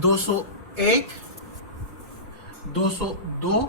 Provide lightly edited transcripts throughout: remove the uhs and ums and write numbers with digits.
201, 202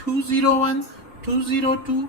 201, 202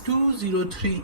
203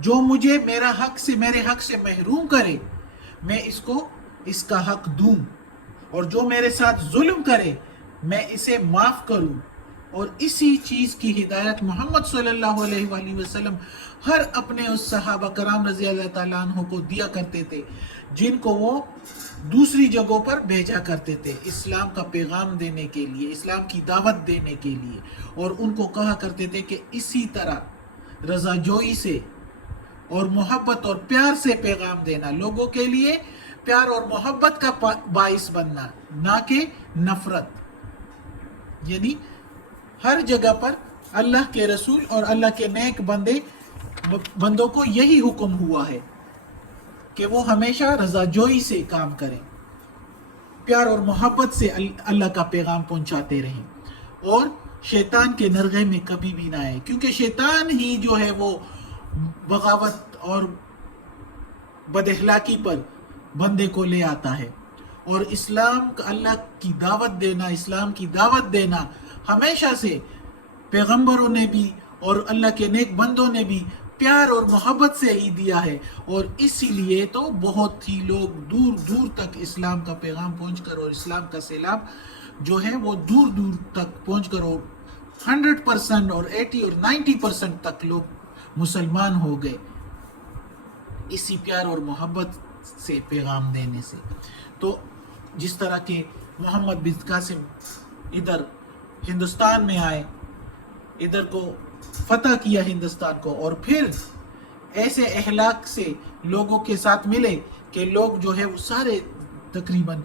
جو مجھے میرے حق سے محروم کرے میں اس کو اس کا حق دوں، اور جو میرے ساتھ ظلم کرے میں اسے معاف کروں۔ اور اسی چیز کی ہدایت محمد صلی اللہ علیہ وآلہ وسلم ہر اپنے اس صحابہ کرام رضی اللہ تعالیٰ عنہ کو دیا کرتے تھے جن کو وہ دوسری جگہوں پر بھیجا کرتے تھے اسلام کا پیغام دینے کے لیے، اسلام کی دعوت دینے کے لیے، اور ان کو کہا کرتے تھے کہ اسی طرح رضا جوئی سے اور محبت اور پیار سے پیغام دینا، لوگوں کے لیے پیار اور محبت کا باعث بننا، نہ کہ نفرت۔ یعنی ہر جگہ پر اللہ کے رسول اور اللہ کے نیک بندوں کو یہی حکم ہوا ہے کہ وہ ہمیشہ رضا جوئی سے کام کریں، پیار اور محبت سے اللہ کا پیغام پہنچاتے رہیں، اور شیطان کے نرغے میں کبھی بھی نہ آئے، کیونکہ شیطان ہی جو ہے وہ بغاوت اور بد اخلاقی پر بندے کو لے آتا ہے۔ اور اسلام کا اللہ کی دعوت دینا، اسلام کی دعوت دینا ہمیشہ سے پیغمبروں نے بھی اور اللہ کے نیک بندوں نے بھی پیار اور محبت سے ہی دیا ہے، اور اسی لیے تو بہت ہی لوگ دور دور تک اسلام کا پیغام پہنچ کر، اور اسلام کا سیلاب جو ہے وہ دور دور تک پہنچ کر، اور 100% اور 80 اور 90% تک لوگ مسلمان ہو گئے اسی پیار اور محبت سے پیغام دینے سے۔ تو جس طرح کہ محمد بن قاسم ادھر ہندوستان میں آئے، ادھر کو فتح کیا ہندوستان کو، اور پھر ایسے اخلاق سے لوگوں کے ساتھ ملے کہ لوگ جو ہے وہ سارے تقریباً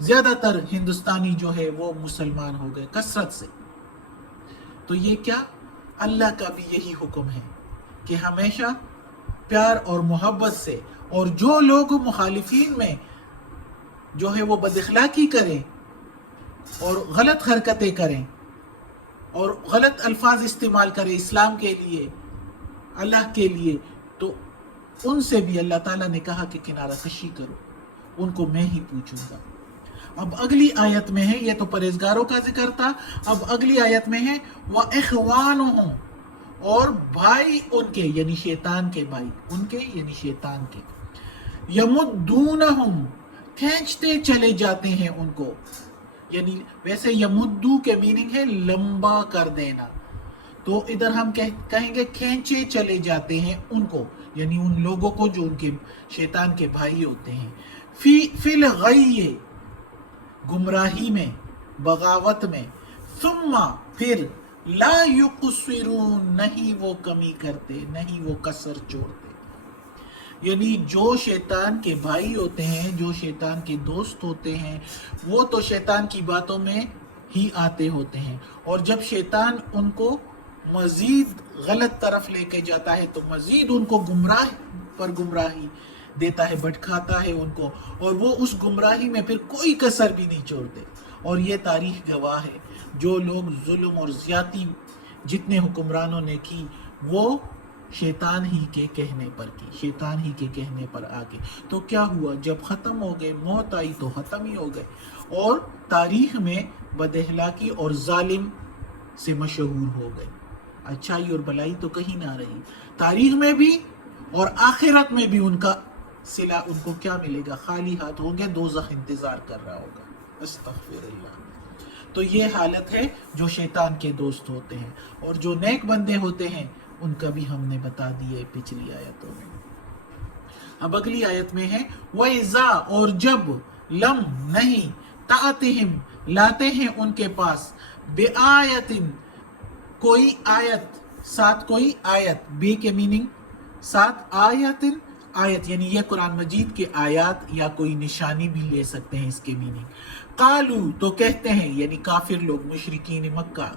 زیادہ تر ہندوستانی جو ہے وہ مسلمان ہو گئے کثرت سے۔ تو یہ کیا اللہ کا بھی یہی حکم ہے کہ ہمیشہ پیار اور محبت سے، اور جو لوگ مخالفین میں جو ہے وہ بد اخلاقی کریں اور غلط حرکتیں کریں اور غلط الفاظ استعمال کریں اسلام کے لیے، اللہ کے لیے، تو ان سے بھی اللہ تعالیٰ نے کہا کہ کنارہ کشی کرو، ان کو میں ہی پوچھوں گا۔ اب اگلی آیت میں ہے، یہ تو پرہیزگاروں کا ذکر تھا، اب اگلی آیت میں ہے وَإِخْوَانُهُمْ، اور بھائی ان کے، یعنی شیطان کے بھائی، ان کے یعنی شیطان کے، یمدونہم، کھینچتے چلے جاتے ہیں ان کو، یعنی ویسے یمدو کے میننگ ہے لمبا کر دینا، تو ادھر ہم کہیں گے کھینچے چلے جاتے ہیں ان کو، یعنی ان لوگوں کو جو ان کے شیطان کے بھائی ہوتے ہیں، فی الغی، گمراہی میں، بغاوت میں، ثم، پھر، لا یقصرون، نہیں وہ کمی کرتے، نہیں وہ کسر چھوڑتے۔ یعنی جو شیطان کے بھائی ہوتے ہیں، جو شیطان کے دوست ہوتے ہیں، وہ تو شیطان کی باتوں میں ہی آتے ہوتے ہیں، اور جب شیطان ان کو مزید غلط طرف لے کے جاتا ہے تو مزید ان کو گمراہ پر گمراہی دیتا ہے، بھٹکاتا ہے ان کو، اور وہ اس گمراہی میں پھر کوئی کسر بھی نہیں چھوڑتے۔ اور یہ تاریخ گواہ ہے، جو لوگ ظلم اور زیادتی جتنے حکمرانوں نے کی وہ شیطان ہی کے کہنے پر کی، شیطان ہی کے کہنے پر آگے۔ تو کیا ہوا، جب ختم ہو گئے، موت آئی تو ختم ہی ہو گئے، اور تاریخ میں بد اخلاقی اور ظالم سے مشہور ہو گئے، اچھائی اور بلائی تو کہیں نہ رہی، تاریخ میں بھی اور آخرت میں بھی ان کا صلہ ان کو کیا ملے گا، خالی ہاتھ ہوں گے، دوزخ انتظار کر رہا ہوگا۔ استغفر اللہ۔ تو یہ حالت ہے جو شیطان کے دوست ہوتے ہیں، اور جو نیک بندے ہوتے ہیں ان کا بھی ہم نے بتا دیے پچھلی آیتوں میں۔ اب اگلی آیت میں ہے وَإِذَا، اور جب، لم، نہیں، تَأْتِهِمْ، لاتے ہیں ان کے پاس، بِآیَةٍ، کوئی آیت، ساتھ کوئی آیت، بے کے میننگ ساتھ آیتن، آیت یعنی یہ قرآن مجید کے آیات یا کوئی نشانی بھی لے سکتے ہیں اس کے میننگ۔ قالو، تو کہتے ہیں، یعنی کافر لوگ، مشرکین مکہ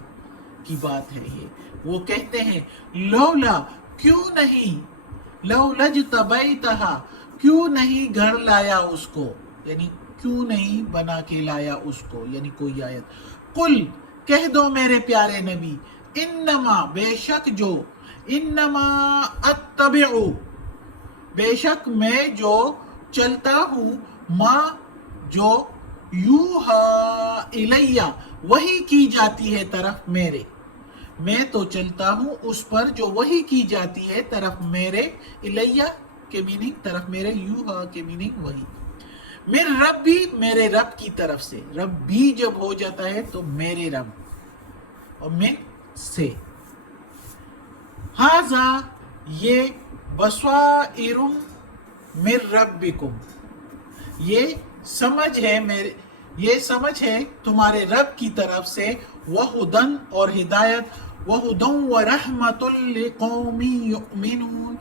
کی بات ہے یہ، وہ کہتے ہیں لولا، کیوں نہیں، لولا اجتبیتہا، کیوں نہیں گھر لایا اس کو، یعنی کیوں نہیں بنا کے لایا اس کو، یعنی کوئی آیت۔ قل، کہہ دو میرے پیارے نبی، انما، بے شک جو، انما اتبعو، بے شک میں جو چلتا ہوں، ماں جو، یوہا الیہ، وحی کی جاتی ہے طرف میرے، میں تو چلتا ہوں اس پر جو وحی کی جاتی ہے طرف میرے، الیہ کے میننگ طرف میرے، یوہا کے میننگ وحی، میرے رب بھی میرے رب کی طرف سے، رب بھی جب ہو جاتا ہے تو میرے رب، اور من سے، ہاذا یہ، بصائر من ربکم، یہ سمجھ ہے میرے، یہ سمجھ ہے تمہارے رب کی طرف سے، وہدن اور ہدایت، وہدن ورحمۃ لقوم یؤمنون،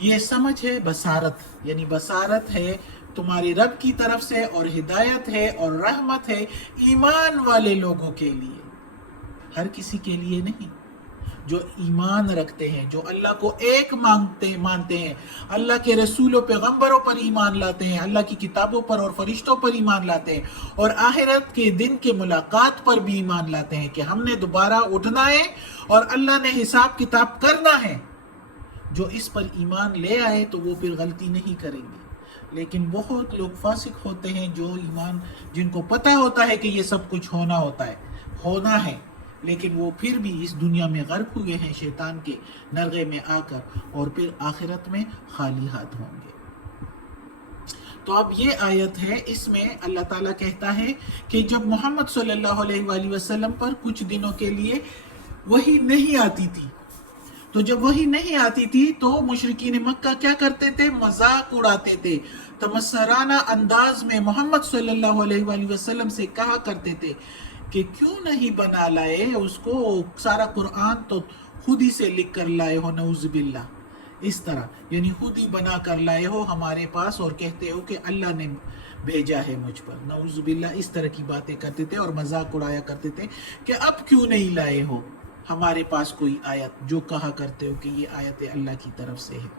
یہ سمجھ ہے بصارت، یعنی بصارت ہے تمہاری رب کی طرف سے، اور ہدایت ہے اور رحمت ہے ایمان والے لوگوں کے لیے، ہر کسی کے لیے نہیں، جو ایمان رکھتے ہیں، جو اللہ کو ایک مانتے ہیں، اللہ کے رسولوں پیغمبروں پر ایمان لاتے ہیں، اللہ کی کتابوں پر اور فرشتوں پر ایمان لاتے ہیں، اور آخرت کے دن کے ملاقات پر بھی ایمان لاتے ہیں کہ ہم نے دوبارہ اٹھنا ہے اور اللہ نے حساب کتاب کرنا ہے۔ جو اس پر ایمان لے آئے تو وہ پھر غلطی نہیں کریں گے، لیکن بہت لوگ فاسق ہوتے ہیں جو ایمان، جن کو پتہ ہوتا ہے کہ یہ سب کچھ ہونا ہے، لیکن وہ پھر بھی اس دنیا میں غرق ہوئے ہیں شیطان کے نرغے میں آ کر، اور پھر آخرت میں خالی ہاتھ ہوں گے۔ تو اب یہ آیت ہے، اس میں اللہ تعالیٰ کہتا ہے کہ جب محمد صلی اللہ علیہ وآلہ وسلم پر کچھ دنوں کے لیے وحی نہیں آتی تھی، تو جب وحی نہیں آتی تھی تو مشرکین مکہ کیا کرتے تھے؟ مذاق اڑاتے تھے، تمسخرانہ انداز میں محمد صلی اللہ علیہ وآلہ وسلم سے کہا کرتے تھے کہ کیوں نہیں بنا لائے اس کو، سارا قرآن تو خود ہی سے لکھ کر لائے ہو، نعوذ باللہ، اس طرح یعنی خود ہی بنا کر لائے ہو ہمارے پاس، اور کہتے ہو کہ اللہ نے بھیجا ہے مجھ پر، نعوذ باللہ، اس طرح کی باتیں کرتے تھے اور مذاق اڑایا کرتے تھے کہ اب کیوں نہیں لائے ہو ہمارے پاس کوئی آیت، جو کہا کرتے ہو کہ یہ آیت اللہ کی طرف سے ہے۔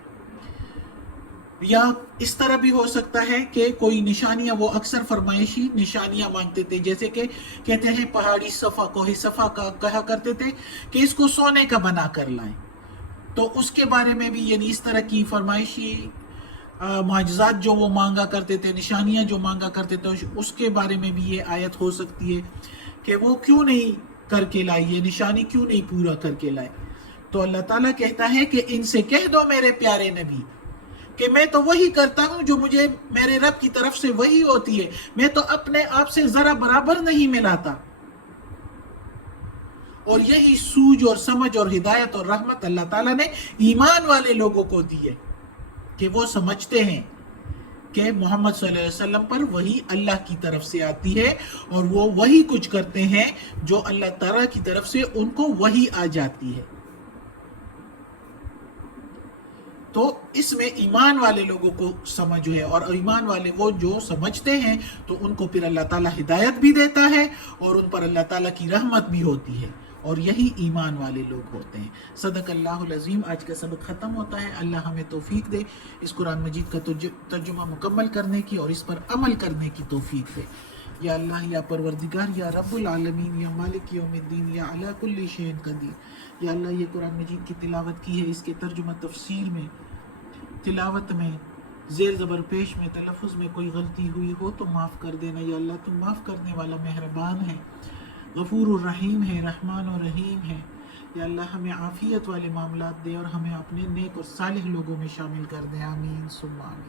یا اس طرح بھی ہو سکتا ہے کہ کوئی نشانیاں، وہ اکثر فرمائشی نشانیاں مانگتے تھے، جیسے کہ کہتے ہیں پہاڑی صفا، کوہ صفا کا کہا کرتے تھے کہ اس کو سونے کا بنا کر لائیں، تو اس کے بارے میں بھی یعنی اس طرح کی فرمائشی معجزات جو وہ مانگا کرتے تھے، نشانیاں جو مانگا کرتے تھے، اس کے بارے میں بھی یہ آیت ہو سکتی ہے کہ وہ کیوں نہیں کر کے لائی، یہ نشانی کیوں نہیں پورا کر کے لائے۔ تو اللہ تعالیٰ کہتا ہے کہ ان سے کہہ دو میرے پیارے نبی کہ میں تو وہی کرتا ہوں جو مجھے میرے رب کی طرف سے وہی ہوتی ہے، میں تو اپنے آپ سے ذرا برابر نہیں ملاتا، اور یہی سوجھ اور سمجھ اور ہدایت اور رحمت اللہ تعالیٰ نے ایمان والے لوگوں کو دی ہے کہ وہ سمجھتے ہیں کہ محمد صلی اللہ علیہ وسلم پر وہی اللہ کی طرف سے آتی ہے، اور وہ وہی کچھ کرتے ہیں جو اللہ تعالیٰ کی طرف سے ان کو وہی آ جاتی ہے۔ تو اس میں ایمان والے لوگوں کو سمجھ ہے، اور ایمان والے وہ جو سمجھتے ہیں تو ان کو پھر اللہ تعالیٰ ہدایت بھی دیتا ہے، اور ان پر اللہ تعالیٰ کی رحمت بھی ہوتی ہے، اور یہی ایمان والے لوگ ہوتے ہیں۔ صدق اللہ العظیم۔ آج کا سبق ختم ہوتا ہے۔ اللہ ہمیں توفیق دے اس قرآن مجید کا ترجمہ مکمل کرنے کی اور اس پر عمل کرنے کی توفیق دے۔ یا اللہ، یا پروردگار، یا رب العالمین، یا مالک یوم الدین، یا علی کل شیء قدیر، یا اللہ یہ قرآن مجید کی تلاوت کی ہے، اس کے ترجمہ تفسیر میں، تلاوت میں، زیر زبر پیش میں، تلفظ میں کوئی غلطی ہوئی ہو تو معاف کر دینا۔ یا اللہ تم معاف کرنے والا مہربان ہے، غفور الرحیم ہے، رحمان الرحیم ہے۔ یا اللہ ہمیں عافیت والے معاملات دے اور ہمیں اپنے نیک اور صالح لوگوں میں شامل کر دے، آمین ثم آمین۔